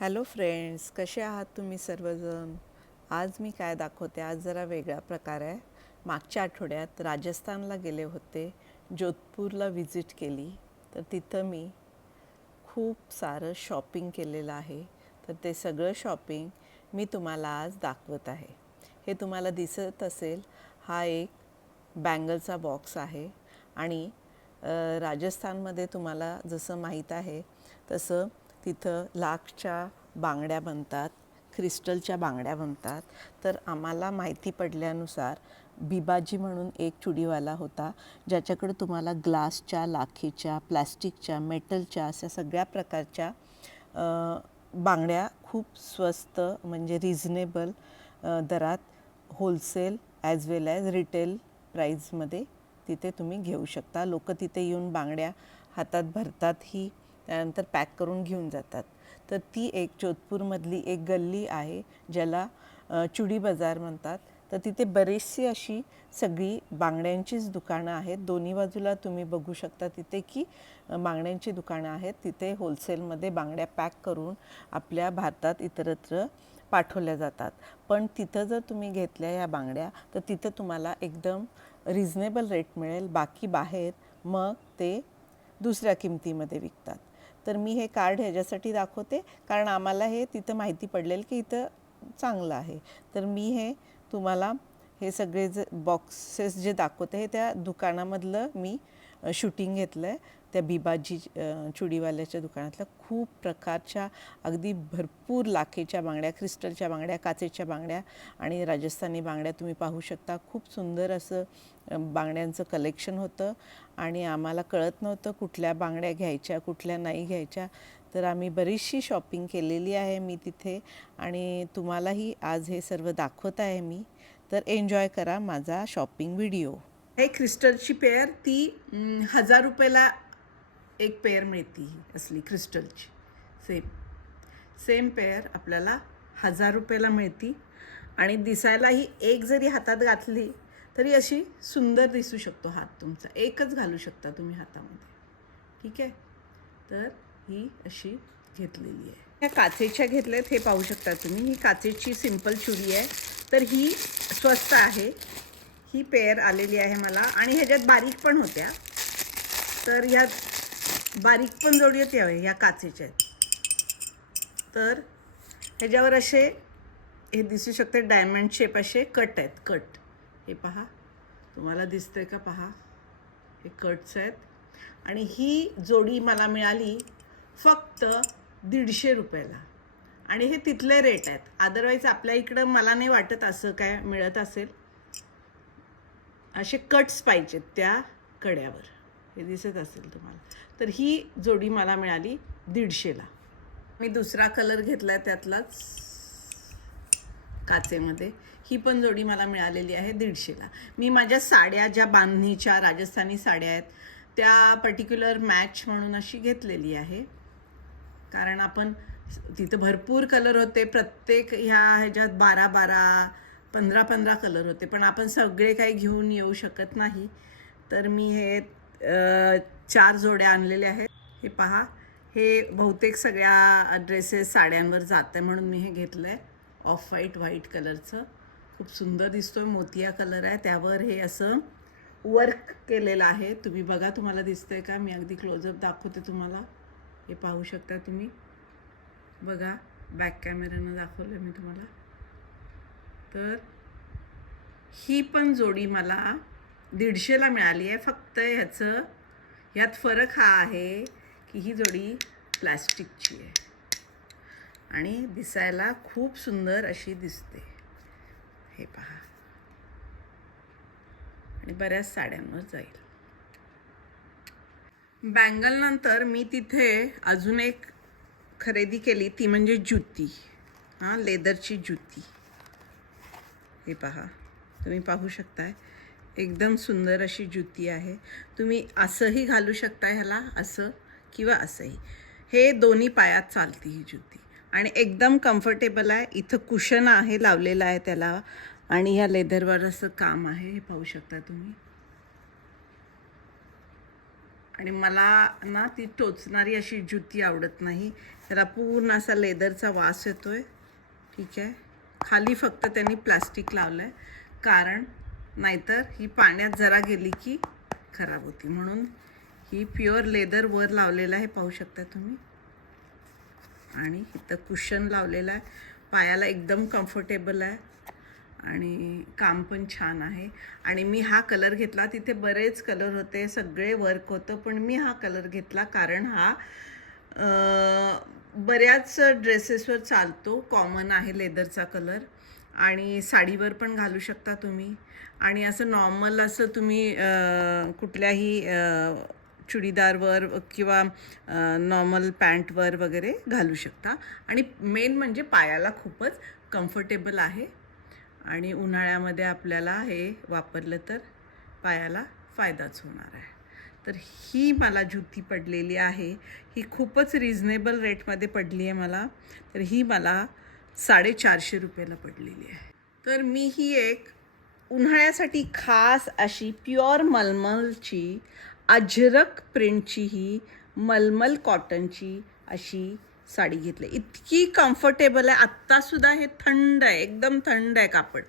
Hello friends कसे आहात तुम्ही सर्वजण? आज मी काय दाखवते? आज जरा वेगळा प्रकार आहे. मागच्या आठवड्यात राजस्थानला गेले होते. जोधपूरला व्हिजिट केली. तर तिथं मी खूप सारं शॉपिंग केलेलं आहे. तर ते सगळं शॉपिंग मी तुम्हाला आज दाखवत आहे. हे तुम्हाला दिसत असेल हा एक बँगलचा बॉक्स आहे. आणि राजस्थानमध्ये तुम्हाला जसं माहीत आहे तसं तिथं लाखच्या बांगड्या बनतात क्रिस्टलच्या बांगड्या बनतात. तर आम्हाला माहिती पडल्यानुसार बिबाजी म्हणून एक चुडीवाला होता ज्याच्याकडे तुम्हाला ग्लासच्या लाखीच्या प्लॅस्टिकच्या मेटलच्या अशा सगळ्या प्रकारच्या बांगड्या खूप स्वस्त म्हणजे रिझनेबल दरात wholesale as well as retail प्राईजमध्ये तिथे तुम्ही घेऊ शकता. लोक तिथे येऊन बांगड्या हातात भरतात. ही त्यानंतर पॅक करून घेऊन जातात. तर ती एक जोधपूरमधली एक गल्ली आहे ज्याला चुडी बाजार म्हणतात. तर तिथे बरीचशी अशी सगळी बांगड्यांचीच दुकानं आहेत. दोन्ही बाजूला तुम्ही बघू शकता तिथे की बांगड्यांची दुकानं आहेत. तिथे होलसेलमध्ये बांगड्या पॅक करून आपल्या भारतात इतरत्र पाठवल्या जातात. पण तिथं जर तुम्ही घेतल्या या बांगड्या तर तिथं तुम्हाला एकदम रिझनेबल रेट मिळेल. बाकी बाहेर मग ते दुसऱ्या किमतीमध्ये विकतात. तर मी हे कार्ड ह्याच्यासाठी दाखवते. कारण आम्हाला हे तिथं माहिती पडलेलं की इथं चांगलं आहे. तर मी हे तुम्हाला हे सगळे जे बॉक्सेस जे दाखवते हे त्या दुकानामधलं मी शूटिंग घेतलं आहे त्या बिबाजी चुडीवाल्याच्या दुकानातल्या खूप प्रकारच्या अगदी भरपूर लाखेच्या बांगड्या क्रिस्टलच्या बांगड्या काचेच्या बांगड्या आणि राजस्थानी बांगड्या तुम्ही पाहू शकता. खूप सुंदर असं बांगड्यांचं कलेक्शन होतं आणि आम्हाला कळत नव्हतं कुठल्या बांगड्या घ्यायच्या कुठल्या नाही घ्यायच्या. तर आम्ही बरीचशी शॉपिंग केलेली आहे मी तिथे आणि तुम्हालाही आज हे सर्व दाखवत आहे मी. तर एन्जॉय करा माझा शॉपिंग व्हिडिओ. हे क्रिस्टलची पेअर ती हजार रुपयाला एक पेअर मिळते ही असली क्रिस्टलची सेम सेम पेअर आपल्याला हजार रुपयाला मिळती आणि दिसायला ही एक जरी हातात घातली तरी अशी सुंदर दिसू शकतो हात तुमचा. एकच घालू शकता तुम्ही हातामध्ये. ठीक आहे? तर ही अशी घेतलेली आहे. ह्या काचेच्या घेतल्यात हे पाहू शकता तुम्ही. ही काचेची सिंपल चुडी आहे. तर ही स्वस्त आहे. ही पेअर आलेली आहे मला. आणि ह्याच्यात बारीक पण होत्या. तर ह्यात बारीक पण जोडी आहेत हवे ह्या काचेच्या आहेत तर ह्याच्यावर असे हे दिसू शकते डायमंड शेप असे कट आहेत कट हे पहा. तुम्हाला दिसतंय का? पहा. हे कट्स आहेत. आणि ही जोडी मला मिळाली फक्त दीडशे रुपयाला. आणि हे तिथले रेट आहेत. अदरवाईज आपल्या इकडं मला नाही वाटत असं काय मिळत असेल. असे कट्स पाहिजेत त्या कड्यावर. हे दिसत असेल तुम्हाला. तर ही जोडी मला मिळाली दीडशेला मी दुसरा कलर घेतला आहे त्यातलाच काचेमध्ये. ही पण जोडी मला मिळालेली आहे दीडशेला मी माझ्या साड्या ज्या बांधणीच्या राजस्थानी साड्या आहेत त्या पर्टिक्युलर मॅच म्हणून अशी घेतलेली आहे. कारण आपण तिथं भरपूर कलर होते. प्रत्येक ह्या ह्याच्यात बारा बारा पंधरा पंधरा कलर होते. पण आपण सगळे काही घेऊन येऊ शकत नाही. तर मी हे चार जोड्या आणलेल्या आहेत. हे पहा. हे बहुतेक सगळ्या ड्रेसेस साड्यांवर जातं म्हणून मी हे घेतलं आहे ऑफ व्हाईट व्हाईट कलरचं खूप सुंदर दिसतो आहे मोतिया कलर आहे. त्यावर हे असं वर्क केलेलं आहे. तुम्ही बघा तुम्हाला दिसतंय का? मी अगदी क्लोजअप दाखवते तुम्हाला. हे पाहू शकता तुम्ही. बघा. बॅक कॅमेऱ्यानं दाखवलं मी तुम्हाला. तर ही पण जोडी मला दीडशेला मिळाली आहे. फक्त ह्याचं ह्यात फरक हा आहे की ही जोडी प्लॅस्टिकची आहे. आणि दिसायला खूप सुंदर अशी दिसते. हे पहा. आणि बऱ्याच साड्यांवर जाईल. बँगल नंतर मी तिथे अजून एक खरेदी केली. ती म्हणजे जुती. हां लेदरची जुती. हे पहा. तुम्ही पाहू शकताय. एकदम सुंदर अशी जुती आहे. तुम्ही असंही घालू शकता ह्याला असं किंवा असंही. हे दोन्ही पायात चालते ही जुती. आणि एकदम कम्फर्टेबल आहे. इथं कुशन आहे लावलेलं आहे त्याला. आणि ह्या लेदरवर असं काम आहे हे पाहू शकता तुम्ही. आणि मला ना ती टोचणारी अशी जुती आवडत नाही. त्याला पूर्ण असा लेदरचा वास येतो आहे ठीक आहे. खाली फक्त त्यांनी प्लास्टिक लावलं आहे कारण नाहीतर ही पाण्यात जरा गेली की खराब होती. म्हणून ही प्युअर लेदर वर लावलेलं आहे पाहू शकता तुम्ही. आणि इथं कुशन लावलेलं आहे. पायाला एकदम कम्फर्टेबल आहे. आणि काम पण छान आहे. आणि मी हा कलर घेतला. तिथे बरेच कलर होते सगळे वर्क होतं पण मी हा कलर घेतला कारण हा बऱ्याच ड्रेसेसवर चालतो. कॉमन आहे लेदरचा कलर आणि साडीवर पण घालू शकता तुम्ही. आणि असं नॉर्मल असं तुम्ही कुठल्याही चुडीदारवर किंवा नॉर्मल पॅन्टवर वगैरे घालू शकता. आणि मेन म्हणजे पायाला खूपच कम्फर्टेबल आहे. आणि उन्हाळ्यामध्ये आपल्याला हे वापरलं तर पायाला फायदाच होणार आहे. तर ही मला जुती पडलेली आहे. ही खूपच रिझनेबल रेटमध्ये पडली आहे मला. तर ही मला साडेचारशे रुपयाला पडलेली आहे. तर मी ही एक उन्हाळ्यासाठी खास अशी प्युअर मलमलची अजरक प्रिंटची ही मलमल कॉटनची अशी साडी घेतली. इतकी कम्फर्टेबल आहे. आत्तासुद्धा हे थंड आहे. एकदम थंड आहे कापड.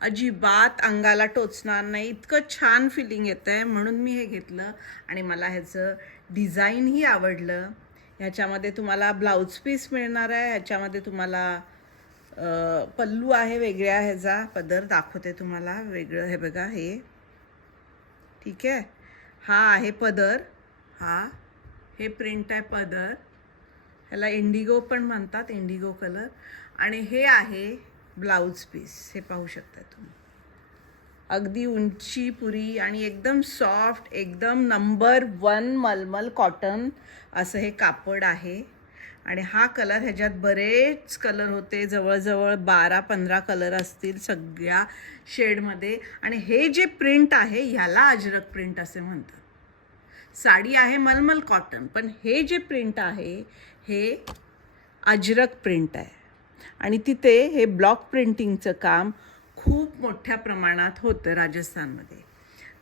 अजिबात अंगाला टोचणार नाही. इतकं छान फिलिंग येतं आहे म्हणून मी हे घेतलं. आणि मला ह्याचं डिझाईनही आवडलं. ह्याच्यामध्ये तुम्हाला ब्लाऊज पीस मिळणार आहे. ह्याच्यामध्ये तुम्हाला पल्लू आहे वेगळ्या ह्याचा पदर दाखवते तुम्हाला. वेगळं हे बघा हे. ठीक आहे? हा आहे पदर. हा. हे प्रिंट आहे पदर. ह्याला इंडिगो पण म्हणतात इंडिगो कलर आणि हे आहे ब्लाऊज पीस हे पाहू शकता तुम्ही. अगदी उंची पुरी आणि एकदम सॉफ्ट एकदम नंबर वन मलमल कॉटन असं हे कापड आहे. आणि हा कलर ह्याच्यात बरेच कलर होते. जवळजवळ बारा पंधरा कलर असतील सगळ्या शेडमध्ये. आणि हे जे प्रिंट आहे ह्याला अजरक प्रिंट असे म्हणतात. साडी आहे मलमल कॉटन पण हे जे प्रिंट आहे हे अजरक प्रिंट आहे. आणि तिथे हे ब्लॉक प्रिंटिंगचं काम खूप मोठ्या प्रमाणात होतं राजस्थानमध्ये.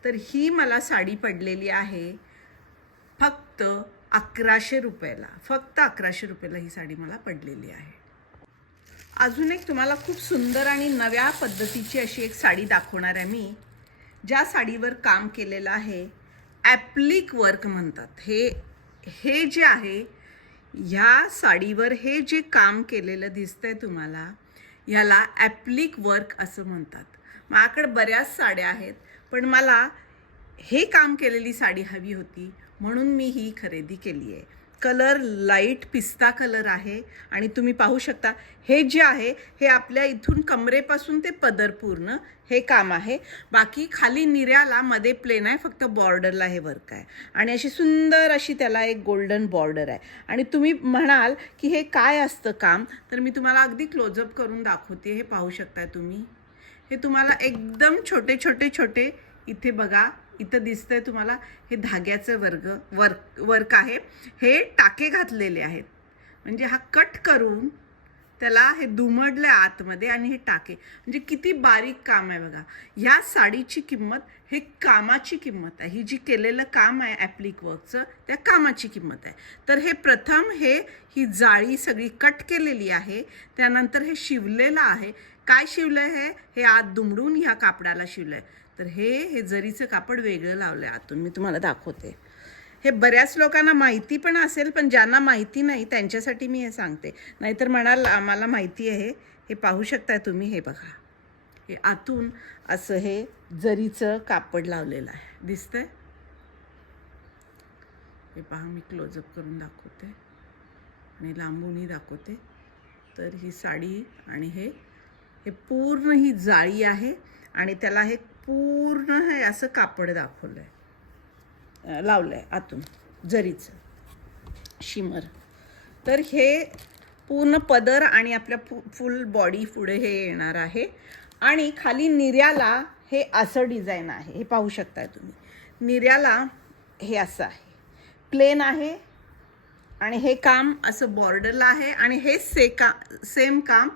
तर ही मला साडी पडलेली आहे फक्त अकराशे रुपयाला. फक्त अकराशे रुपयाला ही साडी मला पडलेली आहे. अजून एक तुम्हाला खूप सुंदर आणि नव्या पद्धतीची अशी एक साडी दाखवणार आहे मी. ज्या साडीवर काम केलेलं आहे ॲप्लिक वर्क म्हणतात. हे हे जे आहे ह्या साडीवर हे जे काम केलेलं दिसतंय तुम्हाला ह्याला ॲप्लिक वर्क असं म्हणतात. माझ्याकडे बऱ्याच साड्या आहेत पण मला हे काम केलेली साडी हवी होती. म्हणून मी ही खरेदी केली आहे. कलर लाइट पिस्ता कलर आहे आणि तुम्ही पाहू शकता हे जे आहे हे आपल्या इथून कमरेपासून ते पदर पूर्ण हे काम आहे. बाकी खाली निऱ्याला मध्ये प्लेन आहे फक्त बॉर्डरला हे वर्क आहे. आणि अशी सुंदर अशी त्याला एक गोल्डन बॉर्डर आहे. आणि तुम्ही म्हणाल की हे काय असतं काम? तर मी तुम्हाला अगदी क्लोजअप करून दाखवते हे पाहू शकता तुम्ही. हे तुम्हाला एकदम छोटे छोटे छोटे इथे बघा. इथं दिसतंय तुम्हाला हे धाग्याचं वर्ग वर्क वर्क आहे. हे टाके घातलेले आहेत. म्हणजे हा कट करून त्याला हे दुमडलं आतमध्ये आणि हे टाके. म्हणजे किती बारीक काम आहे बघा. ह्या साडीची किंमत हे कामाची किंमत आहे. ही जी केलेलं काम आहे ॲप्लिक वर्कचं त्या कामाची किंमत आहे. तर हे प्रथम हे ही जाळी सगळी कट केलेली आहे. त्यानंतर हे शिवलेलं आहे. काय शिवलं आहे हे आत दुमडून ह्या कापडाला शिवलं आहे तर हे हे जरीचं कापड वेगळं लावलं आहे आतून मी तुम्हाला दाखवते. हे बऱ्याच लोकांना माहिती पण असेल पण ज्यांना माहिती नाही त्यांच्यासाठी मी हे सांगते. नाहीतर म्हणाल आम्हाला माहिती आहे. हे पाहू शकताय तुम्ही हे बघा. हे आतून असं हे जरीचं कापड लावलेलं आहे. दिसतंय? हे पहा मी क्लोजअप करून दाखवते. आणि लांबूनही दाखवते. तर ही साडी आणि हे हे पूर्ण ही जाळी आहे. आणि त्याला हे पूर्ण हे असं कापड दाखवलं आहे लावलं आहे आतून जरीचं. शिमर. तर हे पूर्ण पदर आणि आपल्या फु फुल बॉडी पुढे हे येणार आहे. आणि खाली निर्याला हे असं डिझाईन आहे. हे पाहू शकताय तुम्ही. निर्याला हे असं आहे. प्लेन आहे आणि हे काम असं बॉर्डरला आहे आणि हे से का सेम काम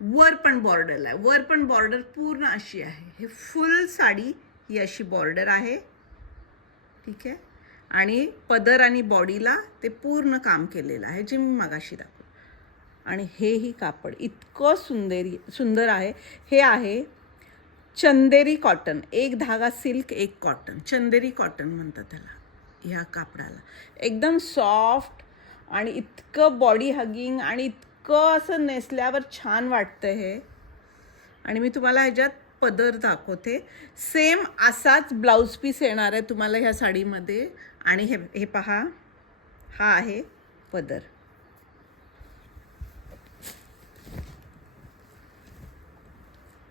वर पण बॉर्डरला आहे. वर पण बॉर्डर पूर्ण अशी आहे. हे फुल साडी ही अशी बॉर्डर आहे. ठीक आहे? आणि पदर आणि बॉडीला ते पूर्ण काम केलेलं आहे जे मी मगाशी दाखव आणि हेही कापड इतकं सुंदरी सुंदर आहे. हे आहे चंदेरी कॉटन एक धागा सिल्क एक कॉटन चंदेरी कॉटन म्हणतात त्याला ह्या कापडाला. एकदम सॉफ्ट आणि इतकं बॉडी हगिंग आणि इतकं असं नेसल्यावर छान वाटतं हे. आणि मी तुम्हाला ह्याच्यात पदर दाखवते. सेम असाच ब्लाऊज पीस येणार आहे तुम्हाला ह्या साडीमध्ये. आणि हे हे पहा. हा आहे पदर.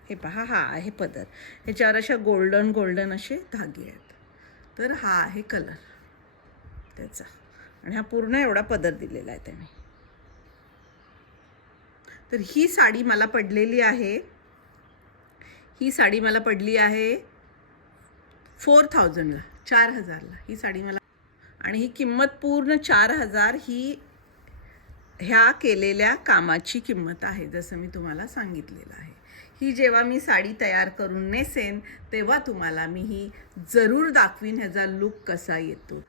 हे पहा हा आहे पदर. ह्याच्यावर अशा गोल्डन गोल्डन असे धागे आहेत. तर हा आहे कलर त्याचा. आणि हा पूर्ण एवढा पदर दिलेला आहे त्याने. तर ही साडी मला पडलेली आहे. ही साडी मला पडली आहे फोर थाउजंडला चार हजारला ही साडी मला आणि ही किंमत पूर्ण चार हजार ही ह्या केलेल्या कामाची किंमत आहे जसं मी तुम्हाला सांगितलेलं आहे. ही जेव्हा मी साडी तयार करून नेसेन तेव्हा तुम्हाला मी ही जरूर दाखवीन ह्याचा लुक कसा येतो.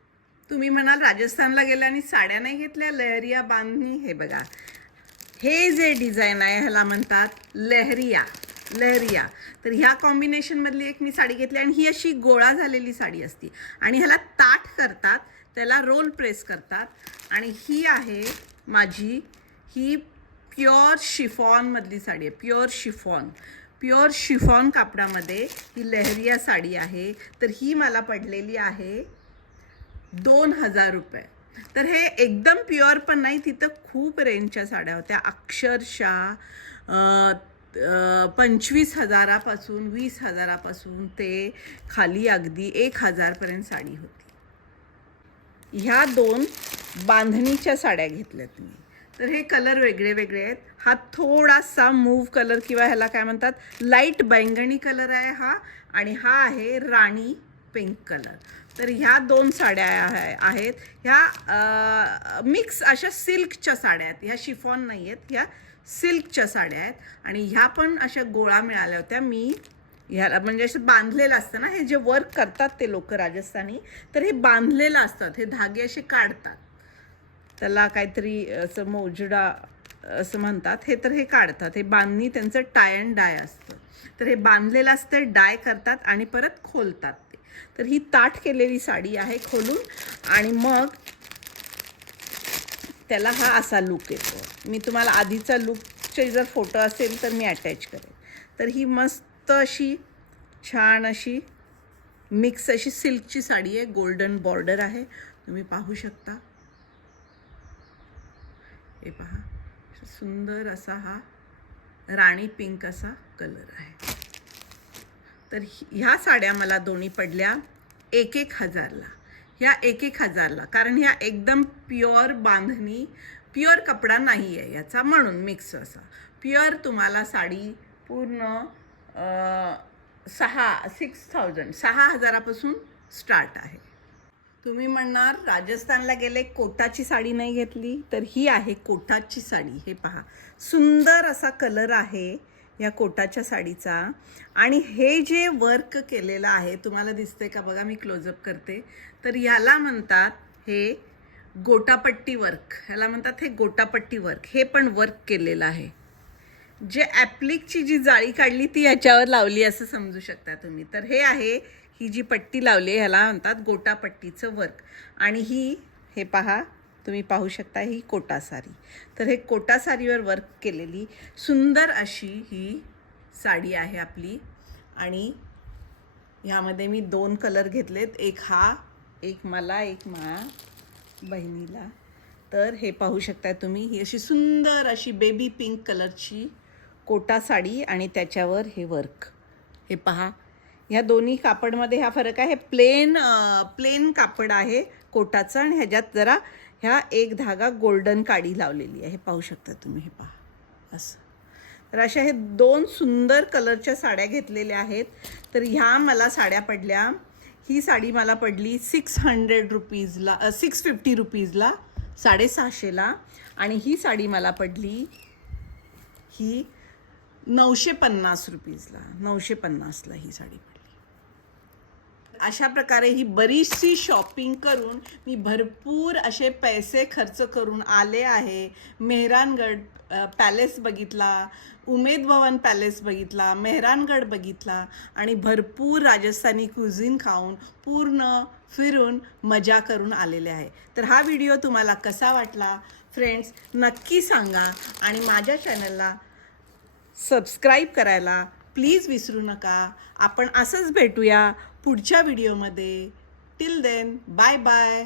तुम्ही म्हणाल राजस्थानला गेल्या आणि साड्या नाही घेतल्या लहरिया बांधणी. हे बघा हे जे डिझाईन आहे ह्याला म्हणतात लहरिया. लहरिया. तर ह्या कॉम्बिनेशनमधली एक मी साडी घेतली आणि ही अशी गोळा झालेली साडी असती. आणि ह्याला ताठ करतात त्याला रोल प्रेस करतात. आणि ही आहे माझी ही प्युअर शिफॉनमधली साडी आहे. प्युअर शिफॉन प्युअर शिफॉन कापडामध्ये ही लहरिया साडी आहे. तर ही मला पडलेली आहे दोन हजार रुपये. तर हे एकदम प्युअर पण नाही तिथं खूप रेंजच्या साड्या होत्या. अक्षरशः पंचवीस हजारापासून वीस हजारापासून ते खाली अगदी एक हजारपर्यंत साडी होती. ह्या दोन बांधणीच्या साड्या घेतल्यात मी. तर हे कलर वेगळे वेगळे आहेत. हा थोडासा मूव कलर किंवा ह्याला काय म्हणतात लाइट बैंगणी कलर आहे हा. आणि हा आहे राणी पिंक कलर तर ह्या दोन साड्या आहेत. ह्या मिक्स अशा सिल्कच्या साड्या आहेत. ह्या शिफॉन नाही आहेत ह्या सिल्कच्या साड्या आहेत. आणि ह्या पण अशा गोळा मिळाल्या होत्या. मी ह्याला म्हणजे असं बांधलेलं असतं ना हे जे वर्क करतात ते लोक राजस्थानी तर हे बांधलेलं असतात. हे धागे असे काढतात. त्याला काहीतरी असं मोजडा असं म्हणतात. हे तर हे काढतात. हे बांधणी त्यांचं टाय अँड डाय असतं. तर हे बांधलेलं असतं डाय करतात आणि परत खोलतात. तर ही ताठ केलेली साडी आहे खोलून. आणि मग त्याला हा असा लुक येतो. मी तुम्हाला आधीचा लुकचे जर फोटो असेल तर मी अटॅच करेन. तर ही मस्त अशी छान अशी मिक्स अशी सिल्कची साडी आहे. गोल्डन बॉर्डर आहे. तुम्ही पाहू शकता. हे पहा. सुंदर असा हा राणी पिंक असा कलर आहे. तर ह्या साड्या मला दोन्ही पडल्या एक एक हजारला. ह्या एक एक हजारला. कारण ह्या एकदम प्युअर बांधणी प्युअर कपडा नाही आहे याचा म्हणून मिक्स असा. प्युअर तुम्हाला साडी पूर्ण सहा सिक्स थाउजंड सहा हजारापासून स्टार्ट आहे. तुम्ही म्हणणार राजस्थानला गेले कोटाची साडी नाही घेतली तर ही आहे कोटाची साडी. हे पहा. सुंदर असा कलर आहे. या कोटाच्या साडीचा. आणि हे जे वर्क केलेलं आहे तुम्हाला दिसते का? बघा मी क्लोजअप करते. तर ह्याला म्हणतात हे गोटापट्टी वर्क ह्याला म्हणतात हे गोटापट्टी वर्क हे पण वर्क केलेलं आहे. जे ॲप्लिकची जी जाळी काढली ती याच्यावर लावली असं समजू शकता तुम्ही. तर हे आहे ही जी पट्टी लावली आहे ह्याला म्हणतात गोटापट्टीचं वर्क आणि ही हे पहा तुम्ही पाहू शकता ही कोटा साडी तर हे कोटा साडीवर वर्क केलेली सुंदर अशी ही साडी आहे आपली. आणि ह्यामध्ये मी दोन कलर घेतलेत. एक हा एक मला एक मा बहिणीला. तर हे पाहू शकता तुम्ही. ही अशी सुंदर अशी बेबी पिंक कलरची कोटा साडी आणि त्याच्यावर हे वर्क हे पहा. ह्या दोन्ही कापडमध्ये हा फरक आहे. हे प्लेन प्लेन कापड आहे कोटाचं. आणि ह्याच्यात जरा ह्या एक धागा गोल्डन काडी लावलेली आहे. हे पाहू शकता तुम्ही हे पहा. असं. तर अशा हे दोन सुंदर कलरच्या साड्या घेतलेल्या आहेत. तर ह्या मला साड्या पडल्या. ही साडी मला पडली सिक्स हंड्रेड रुपीजला सिक्स फिफ्टी रुपीजला साडेसहाशेला आणि ही साडी मला पडली ही नऊशे पन्नास रुपीजला. नऊशे पन्नासला ही साडी पडली. अशा प्रकारे ही बरीचशी शॉपिंग करून मी भरपूर असे पैसे खर्च करून आले आहे. मेहरानगड पॅलेस बघितला उमेद भवन पॅलेस बघितला मेहरानगड बघितला आणि भरपूर राजस्थानी कुझिन खाऊन पूर्ण फिरून मजा करून आलेले आहे. तर हा व्हिडिओ तुम्हाला कसा वाटला? फ्रेंड्स नक्की सांगा आणि माझ्या चॅनलला सबस्क्राईब करायला प्लीज विसरू नका. आपण असंच भेटूया. पुढच्या व्हिडिओमध्ये. Till then bye bye